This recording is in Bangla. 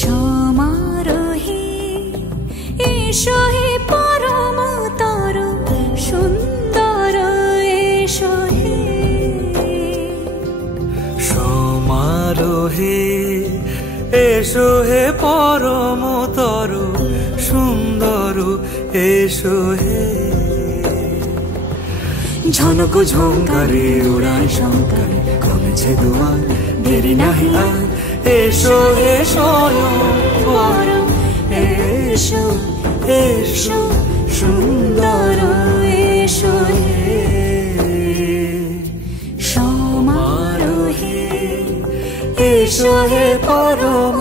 সমারোহে এসো হে পরম তর সুন্দর এসো হে। সমারোহে এসো হে পরম তর সুন্দর এসো হে। ঝনক ঝঙ্কারে উড়ায় শঙ্কার কমেছে দুয়ার দেরি নাহি আর এসো হে স্বয়ং পরম এসো এসো সুন্দর এসো হে। সমারোহে এসো হে পরম